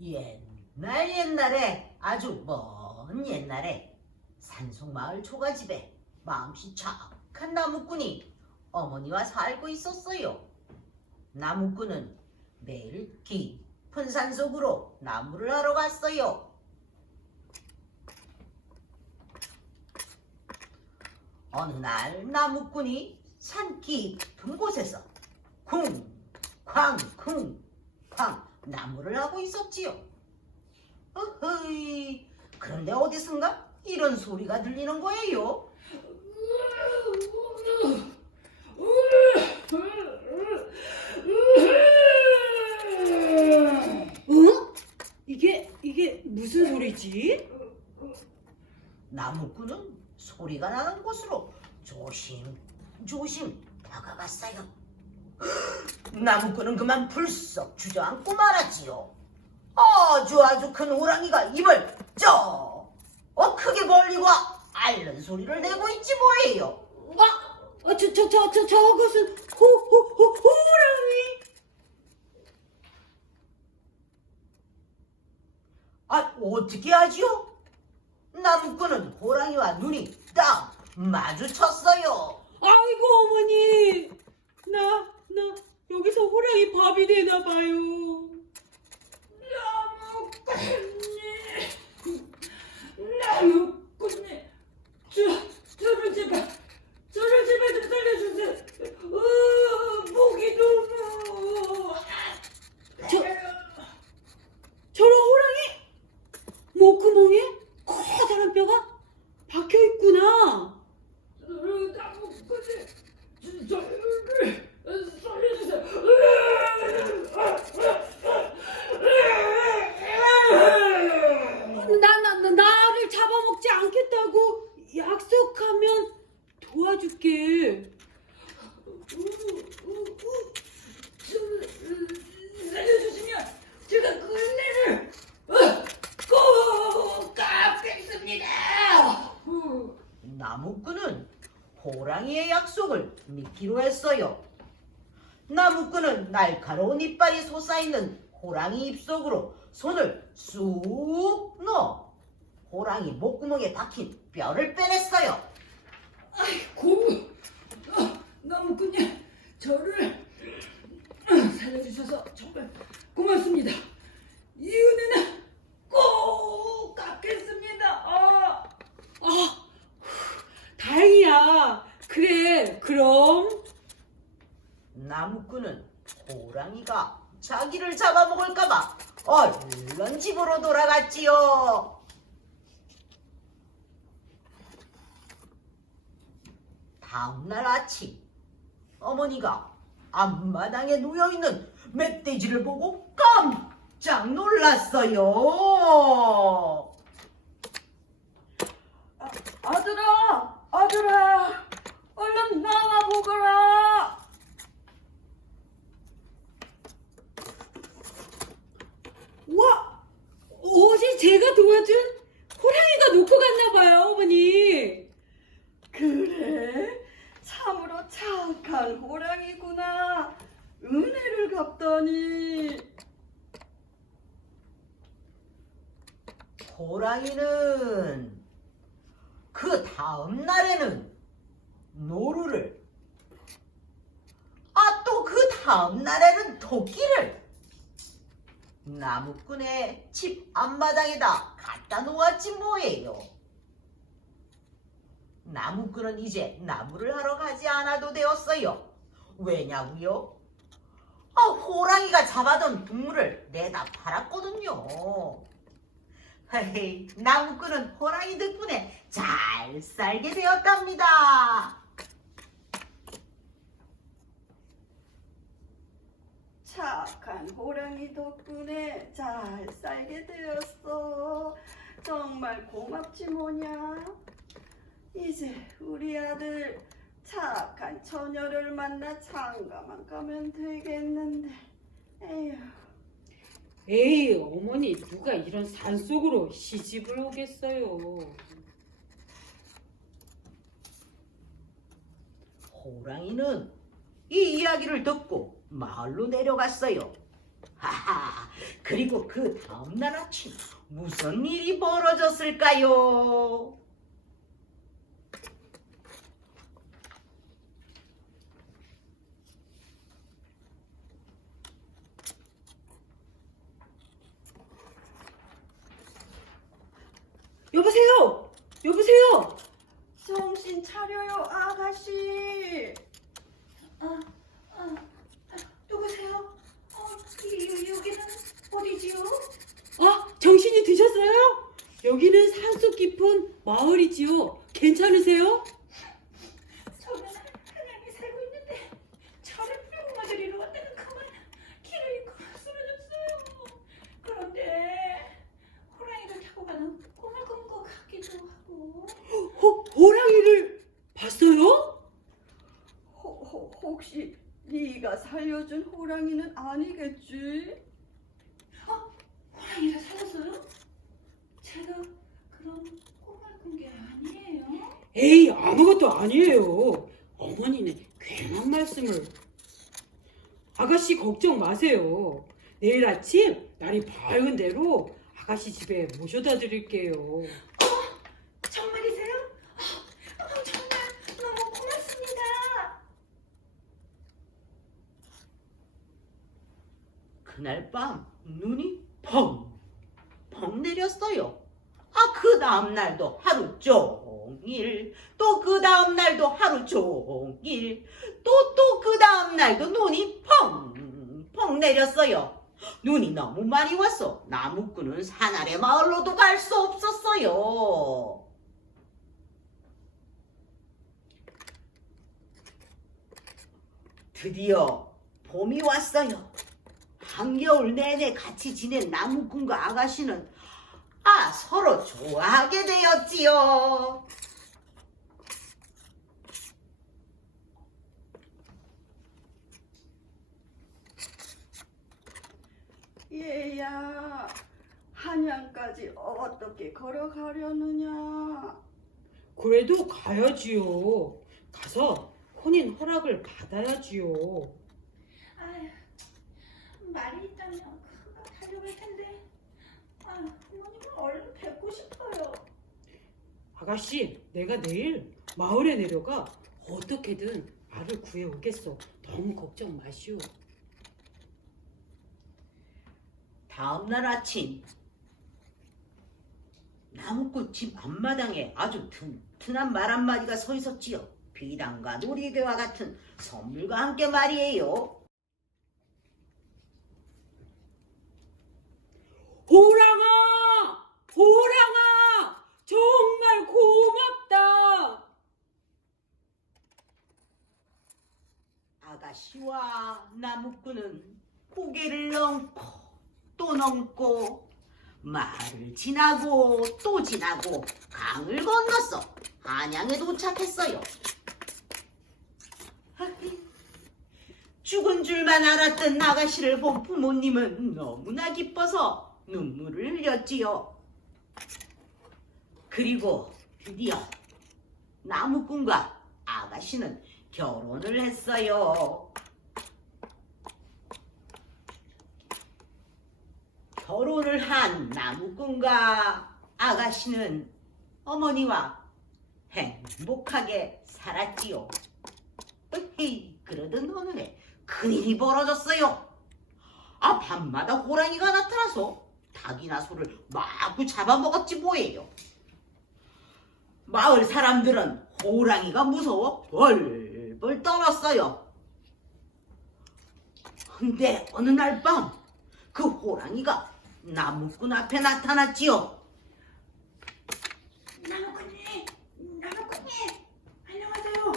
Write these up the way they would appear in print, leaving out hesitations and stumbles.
옛날에 아주 먼 옛날에 산속마을 초가집에 마음씨 착한 나무꾼이 어머니와 살고 있었어요. 나무꾼은 매일 깊은 산속으로 나무를 하러 갔어요. 어느 날 나무꾼이 산 깊은 곳에서 쿵쾅쿵쾅 나무를 하고 있었지요. 어허이, 그런데 어디선가 이런 소리가 들리는 거예요. 어? 이게 무슨 소리지? 나무꾼은 소리가 나는 곳으로 조심 다가갔어요. 나무꾼은 그만 불썩 주저앉고 말았지요. 아주 큰 호랑이가 입을 크게 벌리고 앓는 소리를 내고 있지 뭐예요. 저것은 호랑이? 어떻게 하지요? 나무꾼은 호랑이와 눈이 딱 마주쳤어요. 아이고 어머니, 나 여기서 호랑이 밥이 되나 봐요. 나무꾼님, 저를 제발 좀 살려주세요. 목이 너무. 저런 호랑이 목구멍에 커다란 뼈가 박혀 있구나. 나무꾼님, 저를 살려주세요. 나를 잡아먹지 않겠다고 약속하면 도와줄게. 살려주시면 제가 그 은혜를 꼭 갚겠습니다. 나무꾼은 호랑이의 약속을 믿기로 했어요. 나무꾼은 날카로운 이빨이 솟아있는 호랑이 입속으로 손을 쑥 넣어 호랑이 목구멍에 박힌 뼈를 빼냈어요. 아이고, 나무꾼님, 저를 살려주셔서 정말 고맙습니다. 이 은혜는 꼭 갚겠습니다. 다행이야. 그래, 그럼. 나무꾼은 호랑이가 자기를 잡아먹을까봐 얼른 집으로 돌아갔지요. 다음날 아침, 어머니가 앞마당에 놓여있는 멧돼지를 보고 깜짝 놀랐어요. 아들아, 얼른 나와보거라. 와, 어제 제가 도와준 호랑이가 놓고 갔나봐요, 어머니. 그래? 참으로 착한 호랑이구나. 은혜를 갚다니. 호랑이는 그 다음 날에는 노루를, 또 그 다음 날에는 토끼를 나무꾼의 집 앞마당에다 갖다 놓았지 뭐예요. 나무꾼은 이제 나무를 하러 가지 않아도 되었어요. 왜냐고요? 호랑이가 잡아둔 동물을 내다 팔았거든요. 헤헤, 나무꾼은 호랑이 덕분에 잘 살게 되었답니다. 착한 호랑이 덕분에 잘 살게 되었어. 정말 고맙지 뭐냐. 이제 우리 아들 착한 처녀를 만나 장가만 가면 되겠는데. 에이, 어머니, 누가 이런 산속으로 시집을 오겠어요. 호랑이는 이 이야기를 듣고 마을로 내려갔어요. 하하, 그리고 그 다음날 아침 무슨 일이 벌어졌을까요? 여보세요? 여보세요? 정신 차려요, 아가씨. 누구세요? 여기는 어디지요? 정신이 드셨어요? 여기는 산속 깊은 마을이지요. 괜찮으세요? 저는 하나님이 살고 있는데 저를 뿅마저리로 왔다가 그만 길을 잃고 쓰러졌어요. 그런데 호랑이를 타고 가는 꿈을 꾼 것 같기도 하고. 호랑이를 봤어요? 혹시 네가 살려준 호랑이는 아니겠지? 호랑이를 살렸어요? 제가 그런 꿈을 꾼 게 아니에요. 에이, 아무것도 아니에요. 어머니는 괜한 말씀을. 아가씨 걱정 마세요. 내일 아침 날이 밝은 대로 아가씨 집에 모셔다 드릴게요. 정말이세요? 정말 너무 고맙습니다. 그날 밤 눈이 펑펑 내렸어요. 그 다음날도 하루 종일, 또 그 다음날도 하루 종일, 또 그 다음날도 눈이 펑펑 내렸어요. 눈이 너무 많이 와서 나무꾼은 산 아래 마을로도 갈 수 없었어요. 드디어 봄이 왔어요. 한겨울 내내 같이 지낸 나무꾼과 아가씨는 서로 좋아하게 되었지요. 얘야, 한양까지 어떻게 걸어가려느냐? 그래도 가야지요. 가서 혼인 허락을 받아야지요. 아휴, 말이 있다면 금방 달려갈 텐데. 부모님을 얼른 뵙고 싶어요. 아가씨, 내가 내일 마을에 내려가 어떻게든 말을 구해오겠어. 너무 걱정 마시오. 다음날 아침 나무꾼 집 앞마당에 아주 튼튼한 말 한마디가 서 있었지요. 비단과 놀이개와 같은 선물과 함께 말이에요. 호랑아! 호랑아! 정말 고맙다! 아가씨와 나무꾼은 고개를 넘고 또 넘고 마을을 지나고 또 지나고 강을 건넜어 한양에 도착했어요. 죽은 줄만 알았던 아가씨를 본 부모님은 너무나 기뻐서 눈물을 흘렸지요. 그리고 드디어 나무꾼과 아가씨는 결혼을 했어요. 결혼을 한 나무꾼과 아가씨는 어머니와 행복하게 살았지요. 그러던 어느 날 큰일이 벌어졌어요. 밤마다 호랑이가 나타나서 닭이나 소를 마구 잡아먹었지 뭐예요. 마을 사람들은 호랑이가 무서워 벌벌 떨었어요. 근데 어느 날 밤 그 호랑이가 나무꾼 앞에 나타났지요. 나무꾼님, 안녕하세요.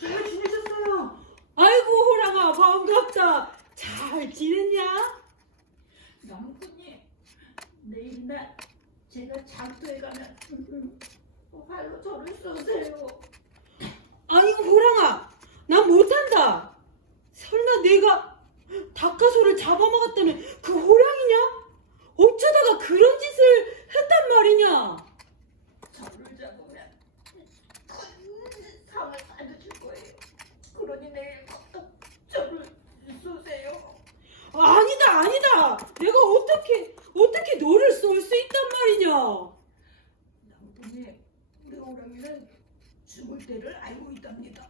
잘 지내셨어요? 아이고, 호랑아, 반갑다. 잘 지냈냐? 나무꾼님, 내일날 제가 장터에 가면 활로 저를 쏘세요. 아니, 호랑아, 난 못한다. 설마 내가 닭가소를 잡아먹었다는 그 호랑이냐? 어쩌다가 그런 짓을 했단 말이냐? 저를 잡으면 큰 상을 받으실 거예요. 그러니 내일 저를 쏘세요. 아니다, 아니다. 나무꾼이 우리 호랑이는 죽을 때를 알고 있답니다.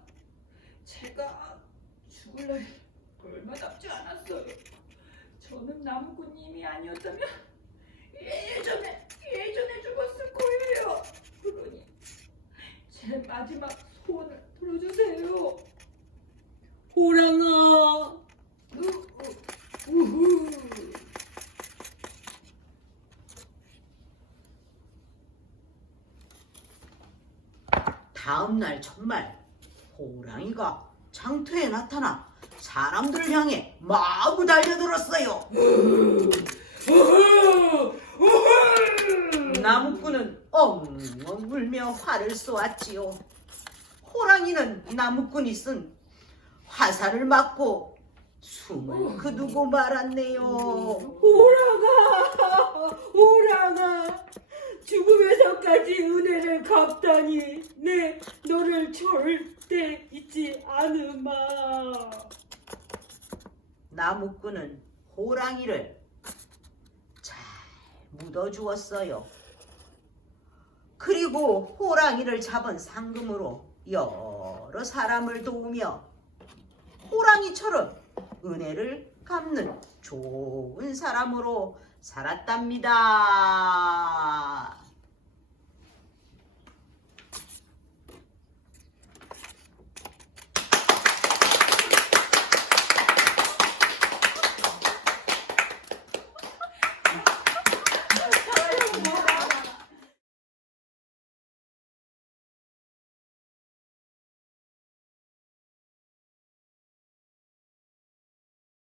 제가 죽을 날이 얼마 남지 않았어요. 저는 나무꾼님이 아니었다면 예전에 죽었을 거예요. 그러니 제 마지막 소원을 들어주세요. 호랑아. 우후. 다음 날 첫말 호랑이가 장터에 나타나 사람들을 향해 마구 달려들었어요. 나무꾼은 엉엉 울며 화를 쏘았지요. 호랑이는 나무꾼이 쓴 화살을 맞고 숨을 거두고 말았네요. 호랑아, 죽음에서까지 은혜를 갚다니 내 너를 절대 잊지 않으마. 나무꾼은 호랑이를 잘 묻어주었어요. 그리고 호랑이를 잡은 상금으로 여러 사람을 도우며 호랑이처럼 은혜를 갚는 좋은 사람으로 살았답니다.